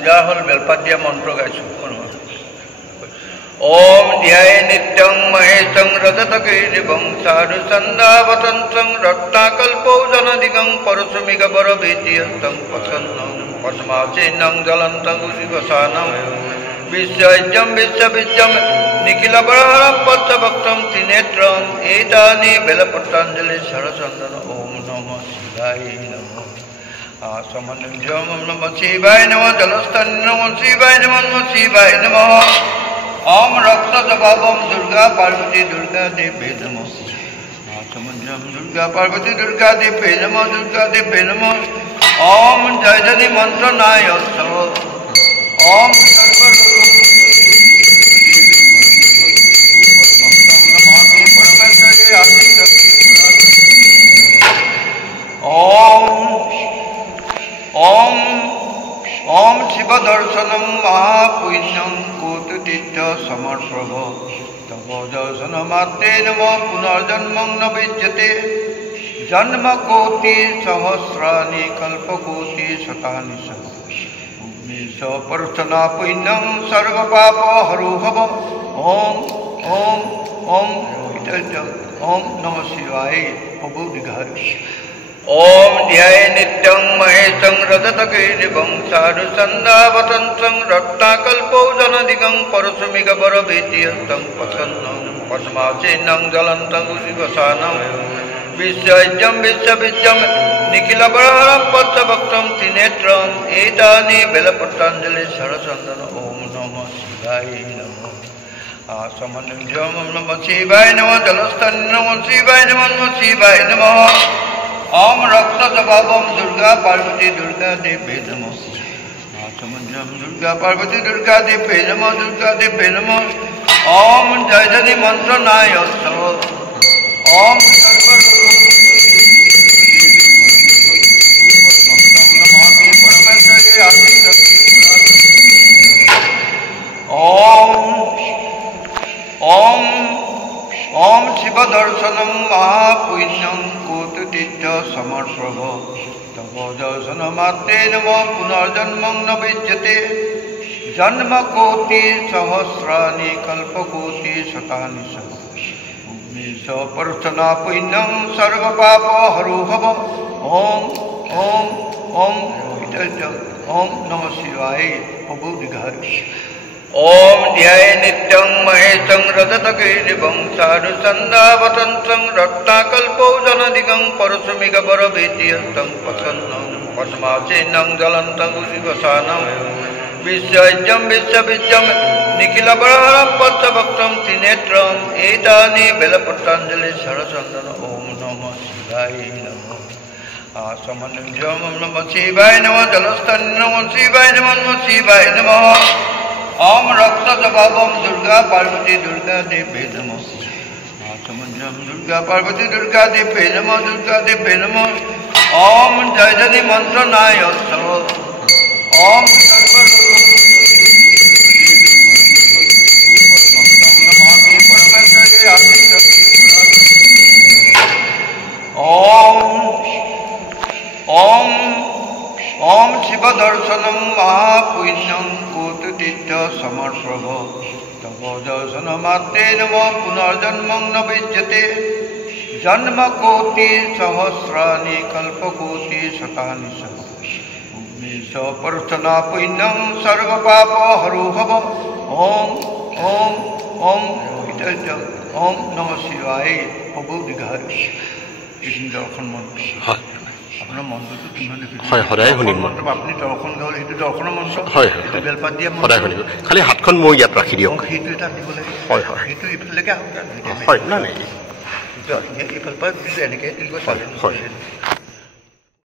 পূজা হল বেলপাত দিয়া মন্ত্র গাইছো ओम ध्याये नित्यं महेशं रजतगिरिवं साधुसन्दावतन्तं रत्नाकल्पौ जनदिगं परशुमिगवरभीतियन्तं प्रसन्नं पद्मासीनं ज्वलन्तं शिवसानं विश्वैज्यं विश्वविद्यं निखिलबरहरं पद्मभक्तं त्रिनेत्रम् एतानि बेलपत्राञ्जलि सरचन्दन ओम नमः शिवाय नमः आसमनं नमः शिवाय नमः जलस्थान नमः शिवाय नमः शिवाय नमः ओम रक्तजवाबम दुर्गा पार्वती दुर्गा देवी नमः आसमंजम दुर्गा पार्वती दुर्गा देवी नमः दुर्गा देवी नमः ओम जयजनी मंत्र नायोत्सव ओम ओम ओम शिव दर्शनम महापुण्यम कोटितीर्थ समर्पभ तव दर्शन मात्रे नमो पुनर्जन्मं न विद्यते जन्म कोटि सहस्राणि कल्पकोटि शतानि च परचना पुण्यं सर्व पाप हरो भव ओम ओम ओम ओम नमः शिवाय अबोधिघाय ओम ध्याये नित्यं महेशं रजतगिरिवं साधुसन्दावतन्तं रत्नाकल्पौ जनदिगं परशुमिगवरभीतियन्तं प्रसन्नं पद्मासीनं ज्वलन्तं शिवसानं विश्वैज्यं विश्वविद्यं निखिलबरहरं पद्मभक्तं त्रिनेत्रम् एतानि बेलपत्राञ्जलि सरचन्दन ओम नमः शिवाय नमः आसमनं नमः शिवाय नमः जलस्थान नमः शिवाय नमः शिवाय नमः ओम रक्तजवाबम दुर्गा पार्वती दुर्गा देवी नमः आसमंजम दुर्गा पार्वती दुर्गा देवी नमः दुर्गा देवी नमः ओम जयजनी मंत्र नायोत्सव ओम ओम ओम शिव दर्शनम महापुण्यं कोटितीर्थ समर्पभ तव दर्शन मात्रे नमो पुनर्जन्मं न विद्यते जन्म कोटि सहस्राणि कल्पकोटि शतानि च परचना पुण्यं सर्व पाप हरो भव ओम ओम ओम ओम नमः शिवाय अबोधिघाय ओम ध्याये नित्यं महेशं रजतगिरिवं साधुसन्दावतन्तं रत्नाकल्पौ जनदिगं परशुमिगवरभीतियन्तं प्रसन्नं पद्मासीनं ज्वलन्तं शिवसानं विश्वैज्यं विश्वविद्यं निखिलबरहरं पद्मभक्तं त्रिनेत्रम् एतानि बेलपत्राञ्जलि सरचन्दन ओम नमः शिवाय नमः आसमनं नमः शिवाय नमः जलस्थान नमः शिवाय नमः शिवाय नमः ओम रक्तजवाबम दुर्गा पार्वती दुर्गा देवी नमः आसमंजम दुर्गा पार्वती दुर्गा देवी नमः दुर्गा देवी नमः ओम जयजनी मंत्र नायोत्सव ओम ओम ओम शिव दर्शनम महापुण्यं कोटितीर्थ समर्पभ तव दर्शन मात्रे नमो पुनर्जन्मं न विद्यते जन्म कोटि सहस्राणि कल्पकोटि शतानि च परचना पुण्यं सर्व पाप हरो भव ओम ओम ओम ओम नमः शिवाय अबोधिघाय दर्शन मंत्र আপোনাৰ মন্ত্ৰটো কিমান লিখিছে হয় সদায় শুনিম মন্ত্ৰ আপুনি দৰ্শন গাল হেতু দৰ্শনৰ মন্ত্ৰ হয় হয় বেলপাত দিয়া মন্ত্ৰ সদায় শুনিব খালি হাতখন মই ইয়াত ৰাখি দিয়ক হেতু এটা দিব লাগে হয় হয় হেতু ইফালেকে আহক হয় না নাই এইটো ইফাল পৰা এনেকৈ দিব চালে হয়